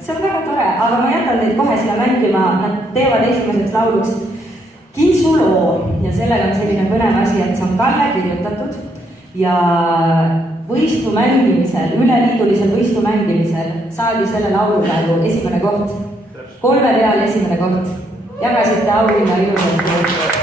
See on väga tore, aga ma jätan neid kohe sinna mängima, nad teevad esimeseks lauluks kintsuloo ja sellega on selline põnev asi, et see on Kalle kirjutatud ja võistlu mängimisel, üleliidulisel võistlu mängimisel saadi selle laulupäevu esimene koht, 3 real esimene koht, jagasite auhinna ilusasti.